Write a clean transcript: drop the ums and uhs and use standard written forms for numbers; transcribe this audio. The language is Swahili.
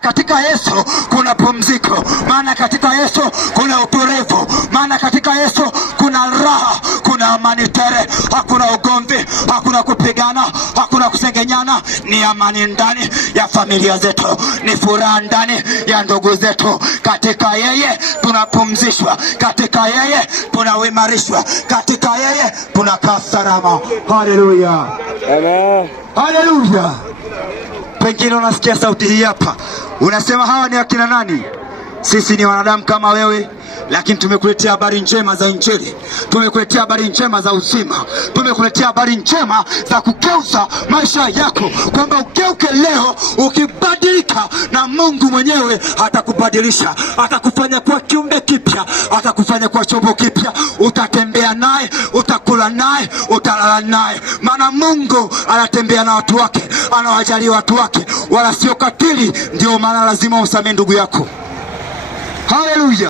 Katika Yesu kuna pumziko, maana katika Yesu kuna utulivu, maana katika Yesu kuna raha, kuna amani tele. Hakuna ugomvi, hakuna kupigana, hakuna kusengenyana. Ni amani ndani ya familia zetu, ni furaha ndani ya ndugu zetu. Katika yeye tunapumzishwa, katika yeye tunaimarishwa, katika yeye tunakaa salama. Haleluya, amen, haleluya. Pengine unasikia sauti hii hapa, unasema hawa ni akina nani? Sisi ni wanadamu kama wewe, lakini tumekuletea habari njema za Injili. Tumekuletea habari njema za uzima. Tumekuletea habari njema za kugeuza maisha yako, kwamba ugeuke leo. Ukibadilika na Mungu mwenyewe atakubadilisha, atakufanya kuwa kiumbe kipya, atakufanya kuwa chombo kipya. Utatembea naye, utakula naye, utalala naye, maana Mungu anatembea na watu wake, anawajali watu wake, wala sio katili. Ndio maana lazima usamehe ndugu yako. Haleluya.